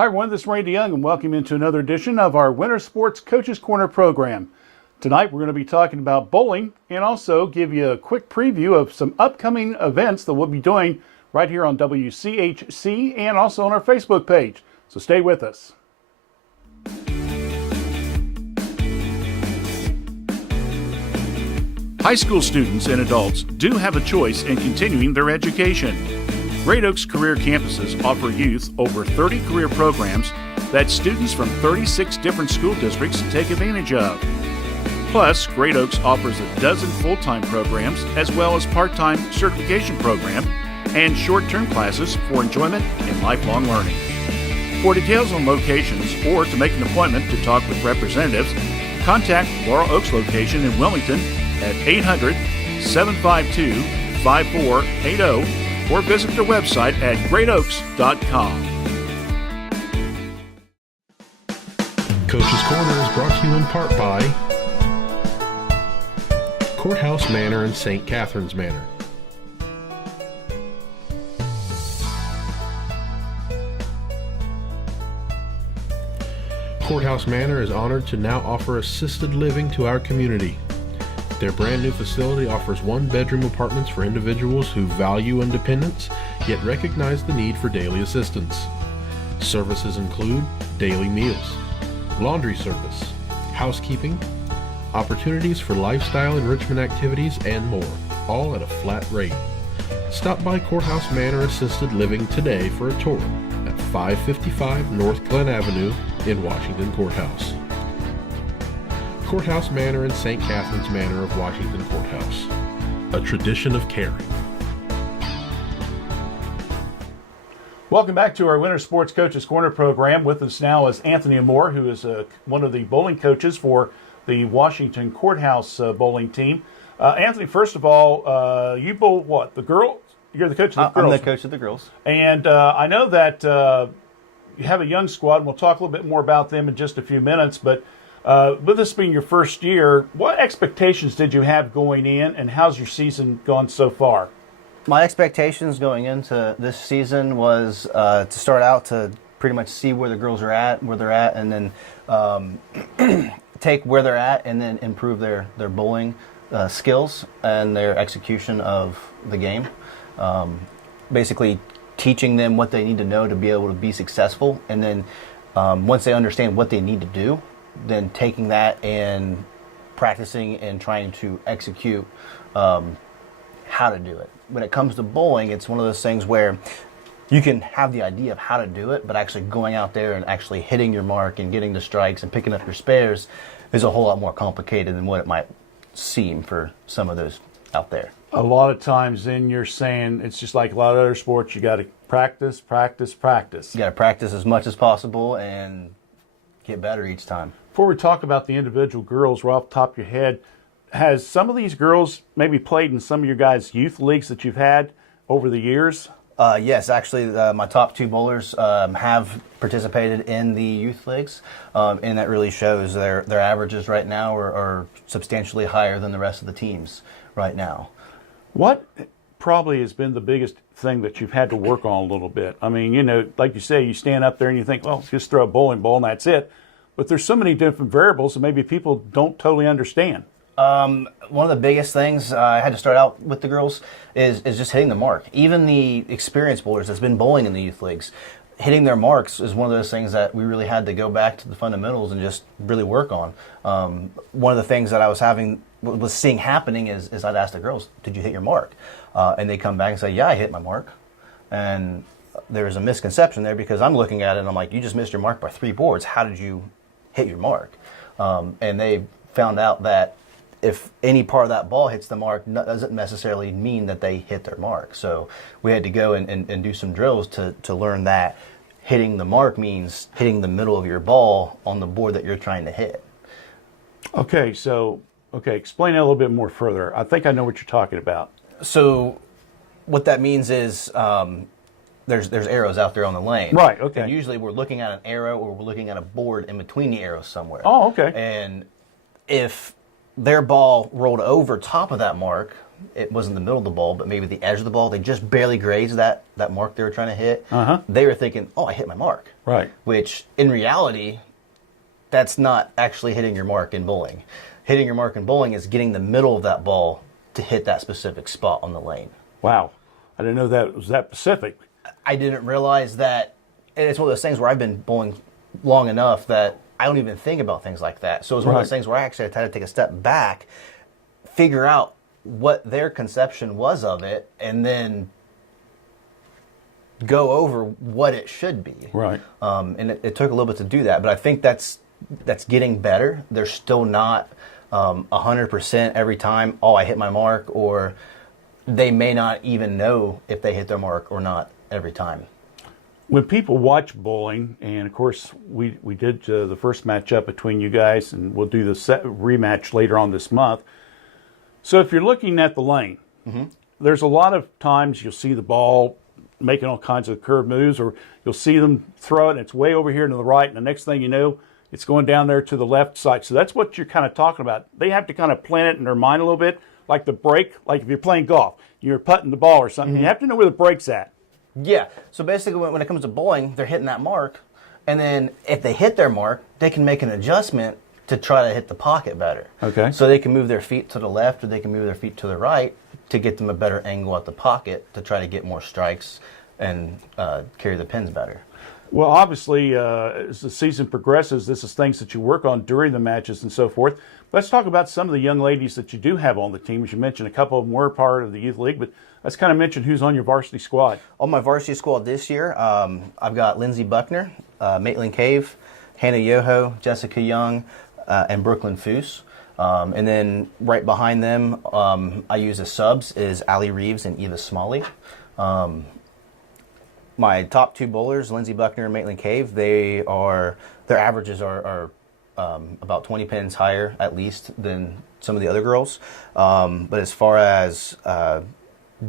Hi everyone, this is Randy Young and welcome into another edition of our Winter Sports Coaches Corner program. Tonight we're going to be talking about bowling and also give you a quick preview of some upcoming events that we'll be doing right here on WCHC and also on our Facebook page. So stay with us. High school students and adults do have a choice in continuing their education. Great Oaks Career Campuses offer youth over 30 career programs that students from 36 different school districts take advantage of. Plus, Great Oaks offers a dozen full-time programs as well as part-time certification program and short-term classes for enjoyment and lifelong learning. For details on locations or to make an appointment to talk with representatives, contact Laurel Oaks location in Wilmington at 800-752-5480 or visit their website at greatoaks.com. Coach's Corner is brought to you in part by Courthouse Manor and St. Catharines Manor. Courthouse Manor is honored to now offer assisted living to our community. Their brand new facility offers one-bedroom apartments for individuals who value independence, yet recognize the need for daily assistance. Services include daily meals, laundry service, housekeeping, opportunities for lifestyle enrichment activities, and more, all at a flat rate. Stop by Courthouse Manor Assisted Living today for a tour at 555 North Glen Avenue in Washington Courthouse. Courthouse Manor and St. Catharines Manor of Washington Courthouse, a tradition of caring. Welcome back to our Winter Sports Coaches Corner program. With us now is Anthony Moore, who is one of the bowling coaches for the Washington Courthouse bowling team. Anthony, first of all, you bowl what? The girls? You're the coach of the girls. I'm the coach of the girls. And I know that you have a young squad, and we'll talk a little bit more about them in just a few minutes, but with this being your first year, what expectations did you have going in, and how's your season gone so far? My expectations going into this season was to start out to pretty much see where the girls are at, where they're at, and then take where they're at and then improve their bowling skills and their execution of the game. Basically teaching them what they need to know to be able to be successful, and then once they understand what they need to do, then taking that and practicing and trying to execute how to do it. When it comes to bowling, it's one of those things where you can have the idea of how to do it, but actually going out there and actually hitting your mark and getting the strikes and picking up your spares is a whole lot more complicated than what it might seem for some of those out there. A lot of times then you're saying it's just like a lot of other sports, you got to practice, practice, practice. You got to practice as much as possible and get better each time. Before we talk about the individual girls, right off the top of your head, has some of these girls maybe played in some of your guys' youth leagues that you've had over the years? Yes, actually, my top two bowlers have participated in the youth leagues, and that really shows their averages right now are substantially higher than the rest of the teams right now. What probably has been the biggest thing that you've had to work on a little bit? I mean, you know, like you say, you stand up there and you think, well, just throw a bowling ball and that's it. But there's so many different variables that maybe people don't totally understand. One of the biggest things I had to start out with the girls is just hitting the mark. Even the experienced bowlers that's been bowling in the youth leagues, hitting their marks is one of those things that we really had to go back to the fundamentals and just really work on. One of the things that I was seeing happening is I'd ask the girls, did you hit your mark? And they come back and say, yeah, I hit my mark. And there's a misconception there because I'm looking at it and I'm like, you just missed your mark by 3 boards. How did you hit your mark? And they found out that if any part of that ball hits the mark, doesn't necessarily mean that they hit their mark. So we had to go and do some drills to learn that hitting the mark means hitting the middle of your ball on the board that you're trying to hit. Okay, explain that a little bit more further. I think I know what you're talking about. So what that means is there's arrows out there on the lane. Right, okay. And usually we're looking at an arrow or we're looking at a board in between the arrows somewhere. Oh, okay. And if their ball rolled over top of that mark, it wasn't the middle of the ball, but maybe the edge of the ball, they just barely grazed that mark they were trying to hit. They were thinking, oh, I hit my mark. Right. Which, in reality, that's not actually hitting your mark in bowling. Hitting your mark in bowling is getting the middle of that ball to hit that specific spot on the lane. Wow. I didn't know that was that specific. I didn't realize that, and it's one of those things where I've been bowling long enough that I don't even think about things like that. So it was one of those things where I actually had to take a step back, figure out what their conception was of it, and then go over what it should be. Right. And it took a little bit to do that, but I think that's getting better. They're still not 100% every time, oh, I hit my mark, or they may not even know if they hit their mark or not every time. When people watch bowling, and of course we did the first matchup between you guys, and we'll do the rematch later on this month. So if you're looking at the lane, there's a lot of times you'll see the ball making all kinds of curve moves, or you'll see them throw it and it's way over here to the right, and the next thing you know, it's going down there to the left side. So that's what you're kind of talking about. They have to kind of plant it in their mind a little bit, like the break, like if you're playing golf, you're putting the ball or something, you have to know where the break's at. Yeah, so basically when it comes to bowling, they're hitting that mark, and then if they hit their mark, they can make an adjustment to try to hit the pocket better. Okay. So they can move their feet to the left or they can move their feet to the right to get them a better angle at the pocket to try to get more strikes and carry the pins better. Well, obviously, as the season progresses, this is things that you work on during the matches and so forth. Let's talk about some of the young ladies that you do have on the team. As you mentioned, a couple of them were part of the youth league, but let's kind of mention who's on your varsity squad. On my varsity squad this year, I've got Lindsey Buckner, Maitland Cave, Hannah Yoho, Jessica Young, and Brooklyn Foose. And then right behind them, I use as subs is Allie Reeves and Eva Smalley. My top two bowlers, Lindsey Buckner and Maitland Cave, their averages are about 20 pins higher at least than some of the other girls. But as far as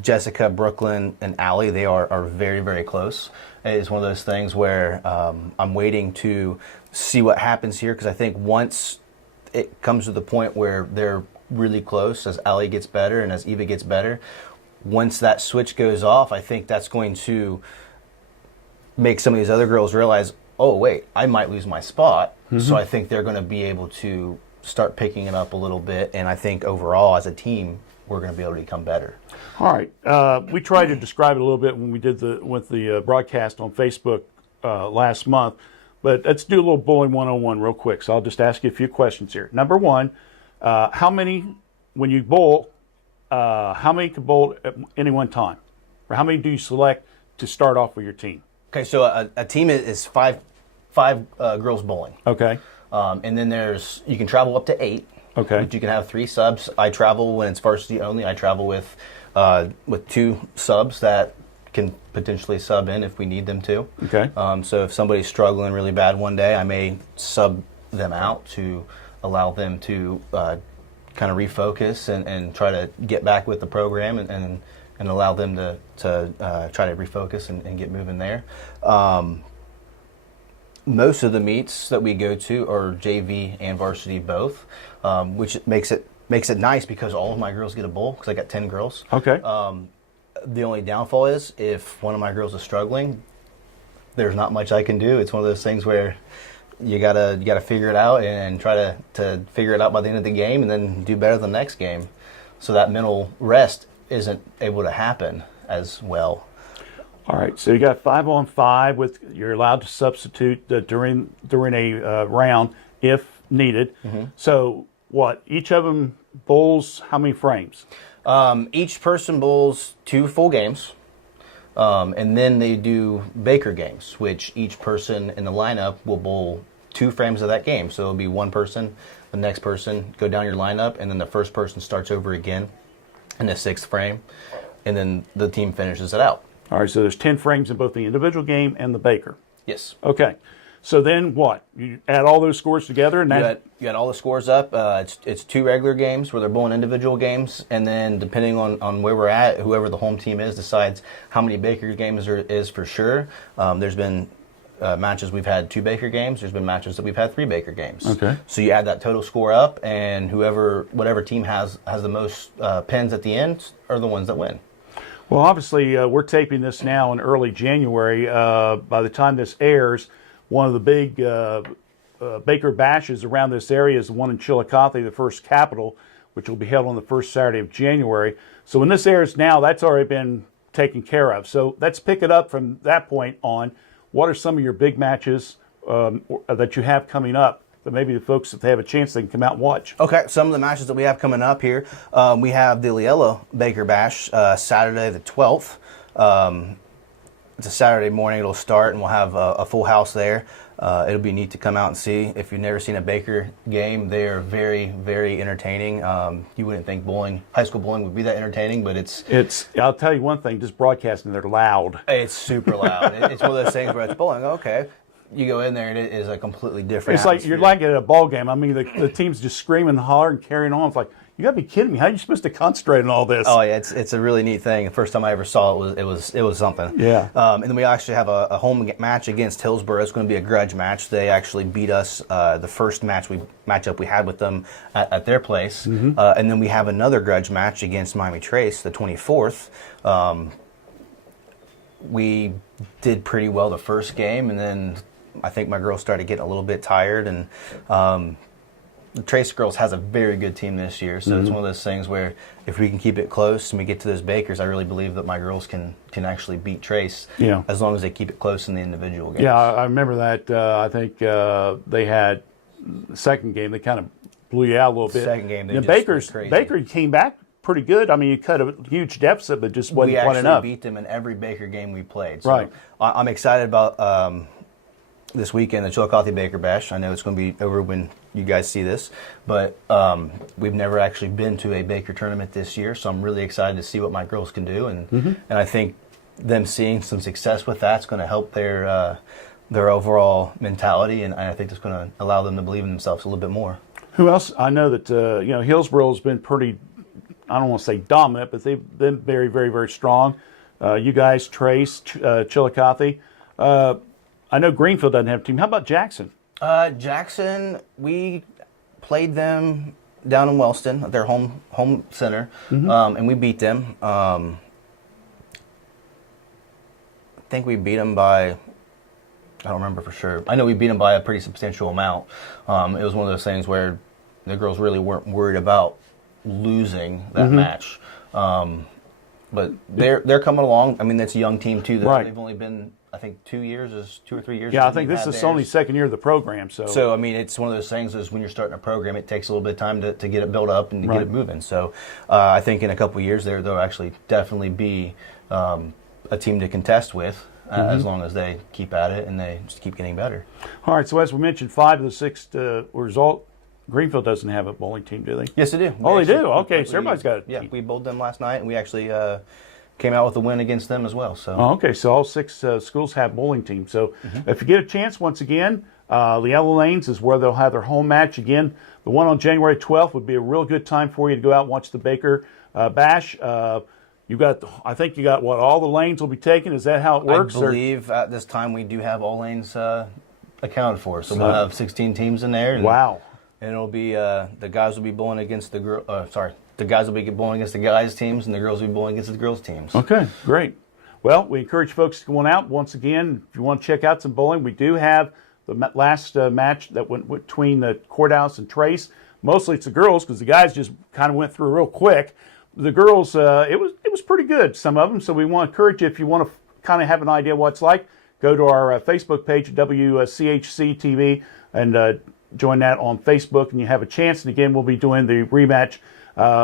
Jessica, Brooklyn, and Allie, they are very, very close. It's one of those things where I'm waiting to see what happens here, because I think once it comes to the point where they're really close, as Allie gets better and as Eva gets better, once that switch goes off, I think that's going to make some of these other girls realize, oh, wait, I might lose my spot. So I think they're going to be able to start picking it up a little bit, and I think overall as a team, we're going to be able to become better. All right. We tried to describe it a little bit when we did the broadcast on Facebook last month, but let's do a little bowling 101 real quick. So I'll just ask you a few questions here. Number one, how many, when you bowl, how many can bowl at any one time? Or how many do you select to start off with your team? Okay, so a team is five girls bowling. Okay. And then you can travel up to 8. Okay. But you can have 3 subs. I travel when it's varsity only. I travel with 2 subs that can potentially sub in if we need them to. Okay. So if somebody's struggling really bad one day, I may sub them out to allow them to kind of refocus and try to get back with the program and allow them to try to refocus and get moving there. Most of the meets that we go to are JV and varsity both, which makes it nice because all of my girls get a bowl because I got 10 girls. Okay. The only downfall is if one of my girls is struggling, there's not much I can do. It's one of those things where you gotta figure it out and try to figure it out by the end of the game and then do better the next game. So that mental rest isn't able to happen as well. All right, so you got 5-on-5 you're allowed to substitute during a round if needed. So what? Each of them bowls how many frames? Each person bowls 2 full games, and then they do Baker games, which each person in the lineup will bowl 2 frames of that game. So it'll be one person, the next person, go down your lineup, and then the first person starts over again in the 6th frame, and then the team finishes it out. All right, so there's 10 frames in both the individual game and the Baker. Yes. Okay, so then what? You add all those scores together, and You got all the scores up. It's 2 regular games where they're bowling individual games, and then depending on where we're at, whoever the home team is decides how many Baker games there is for sure. There's been matches we've had 2 Baker games. There's been matches that we've had 3 Baker games. Okay. So you add that total score up, and whatever team has the most pins at the end are the ones that win. Well, obviously, we're taping this now in early January. By the time this airs, one of the big Baker Bashes around this area is the one in Chillicothe, the First Capital, which will be held on the first Saturday of January. So when this airs now, that's already been taken care of. So let's pick it up from that point on. What are some of your big matches that you have coming up that maybe the folks, if they have a chance, they can come out and watch? Okay, some of the matches that we have coming up here. We have the Leela Baker Bash Saturday the 12th. It's a Saturday morning. It'll start, and we'll have a full house there. It'll be neat to come out and see. If you've never seen a Baker game, they are very, very entertaining. You wouldn't think high school bowling would be that entertaining, but it's I'll tell you one thing, just broadcasting, they're loud. It's super loud. It's one of those things where it's bowling. Okay, you go in there and it is a completely different. It's like atmosphere. you're like at a ball game. I mean, the team's just screaming and hollering and carrying on. It's like, you got to be kidding me. How are you supposed to concentrate on all this? Oh yeah, it's a really neat thing. The first time I ever saw it was something. Yeah. And then we actually have a home match against Hillsborough. It's going to be a grudge match. They actually beat us the first matchup we had with them at their place. Mm-hmm. And then we have another grudge match against Miami Trace, the 24th. We did pretty well the first game, and then I think my girls started getting a little bit tired, and the Trace girls has a very good team this year, so it's one of those things where if we can keep it close and we get to those Bakers, I really believe that my girls can actually beat Trace, as long as they keep it close in the individual games. Yeah, I remember that. I think they had the second game, they kind of blew you out a little bit. Second game, they the just went crazy. Baker came back pretty good. I mean, you cut a huge deficit, but just wasn't quite enough. We actually beat them in every Baker game we played. So right. I'm excited about this weekend, the Chillicothe Baker Bash. I know it's going to be over when you guys see this, but we've never actually been to a Baker tournament this year, so I'm really excited to see what my girls can do, and I think them seeing some success with that's going to help their overall mentality, and I think it's going to allow them to believe in themselves a little bit more. Who else? I know that Hillsborough has been pretty, I don't want to say dominant, but they've been very, very, very strong. You guys, Trace, Chillicothe. I know Greenfield doesn't have a team. How about Jackson? Jackson, we played them down in Wellston at their home center, and we beat them. I think we beat them by, I don't remember for sure. I know we beat them by a pretty substantial amount. It was one of those things where the girls really weren't worried about losing that match. But they're coming along. I mean, that's a young team too. Right. They've only been, I think, 2 or 3 years. Yeah, I think this is only second year of the program. So I mean, it's one of those things is when you're starting a program, it takes a little bit of time to get it built up and to get it moving. So I think in a couple of years they'll actually definitely be a team to contest with as long as they keep at it and they just keep getting better. All right, so as we mentioned, 5 of the 6 result. Greenfield doesn't have a bowling team, do they? Yes, they do. They do? Okay, so everybody's got a team. Yeah, we bowled them last night, and we actually came out with a win against them as well. So. Oh, okay, so all 6 schools have bowling teams. So if you get a chance, once again, Leela Lanes is where they'll have their home match. Again, the one on January 12th would be a real good time for you to go out and watch the Baker Bash. I think you got what, all the lanes will be taken? Is that how it works? I believe at this time we do have all lanes accounted for. So we'll have 16 teams in there. And wow. And it'll be the guys will be bowling against the the guys will be bowling against the guys' teams, and the girls will be bowling against the girls' teams. Okay, great. Well, we encourage folks to go on out. Once again, if you want to check out some bowling, we do have the last match that went between the Courthouse and Trace. Mostly it's the girls because the guys just kind of went through real quick. The girls, it was pretty good, some of them. So we want to encourage you, if you want to kind of have an idea what it's like, go to our Facebook page, WCHC TV, and join that on Facebook, and you have a chance. And again, we'll be doing the rematch.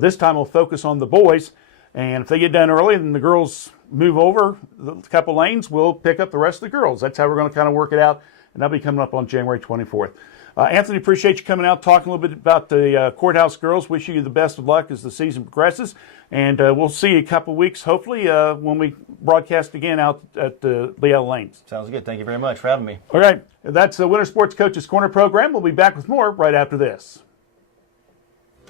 This time we'll focus on the boys, and if they get done early and the girls move over a couple lanes, we'll pick up the rest of the girls. That's how we're going to kind of work it out, and that'll be coming up on January 24th. Anthony, appreciate you coming out, talking a little bit about the Courthouse girls. Wish you the best of luck as the season progresses, and we'll see you a couple of weeks, hopefully, when we broadcast again out at Leela Lanes. Sounds good. Thank you very much for having me. All right, that's the Winter Sports Coaches Corner program. We'll be back with more right after this.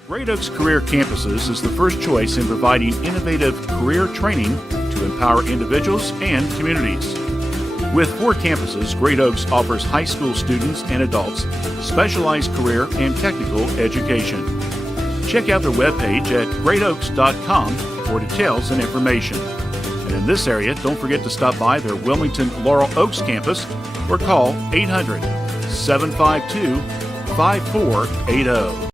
Great Oaks Career Campuses is the first choice in providing innovative career training to empower individuals and communities. With 4 campuses, Great Oaks offers high school students and adults specialized career and technical education. Check out their webpage at greatoaks.com for details and information. And in this area, don't forget to stop by their Wilmington Laurel Oaks campus or call 800-752-5480.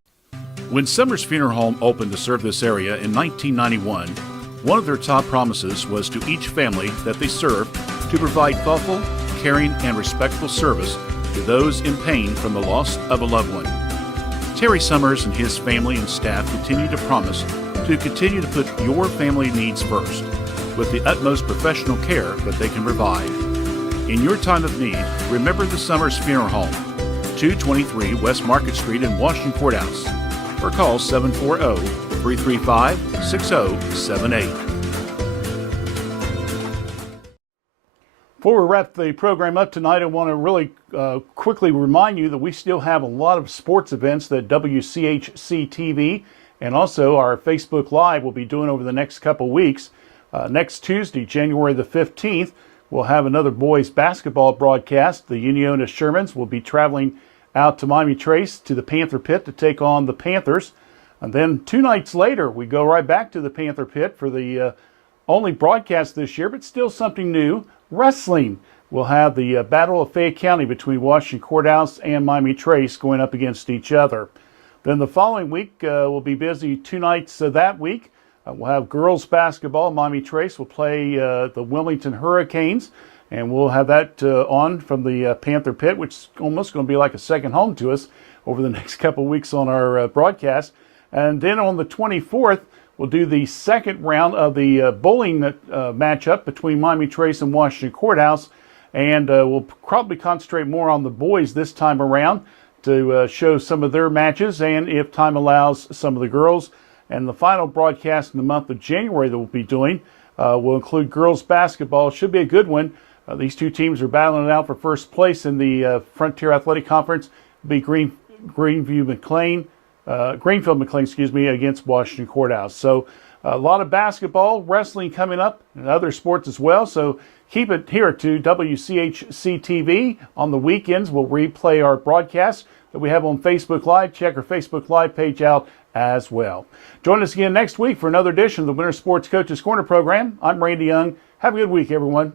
When Summers Funeral Home opened to serve this area in 1991, one of their top promises was to each family that they served to provide thoughtful, caring, and respectful service to those in pain from the loss of a loved one. Terry Summers and his family and staff continue to promise to continue to put your family needs first, with the utmost professional care that they can provide. In your time of need, remember the Summers Funeral Home, 223 West Market Street in Washington Courthouse, or call 740-335-6078. Before we wrap the program up tonight, I want to really quickly remind you that we still have a lot of sports events that WCHC TV and also our Facebook Live will be doing over the next couple weeks. Next Tuesday, January the 15th, we'll have another boys basketball broadcast. The Unionis Shermans will be traveling out to Miami Trace to the Panther Pit to take on the Panthers. And then 2 nights later, we go right back to the Panther Pit for the only broadcast this year, but still something new. Wrestling. We'll have the Battle of Fayette County between Washington Courthouse and Miami Trace going up against each other. Then the following week, we'll be busy 2 nights that week. We'll have girls basketball. Miami Trace will play the Wilmington Hurricanes, and we'll have that on from the Panther Pit, which is almost going to be like a second home to us over the next couple weeks on our broadcast. And then on the 24th, we'll do the second round of the bowling matchup between Miami Trace and Washington Courthouse, and we'll probably concentrate more on the boys this time around to show some of their matches, and if time allows, some of the girls. And the final broadcast in the month of January that we'll be doing will include girls basketball. It should be a good one. These 2 teams are battling it out for first place in the Frontier Athletic Conference. It'll be Greenfield McLean, against Washington Courthouse. So a lot of basketball, wrestling coming up, and other sports as well. So keep it here to WCHC TV. On the weekends, we'll replay our broadcasts that we have on Facebook Live. Check our Facebook Live page out as well. Join us again next week for another edition of the Winter Sports Coaches Corner program. I'm Randy Young. Have a good week, everyone.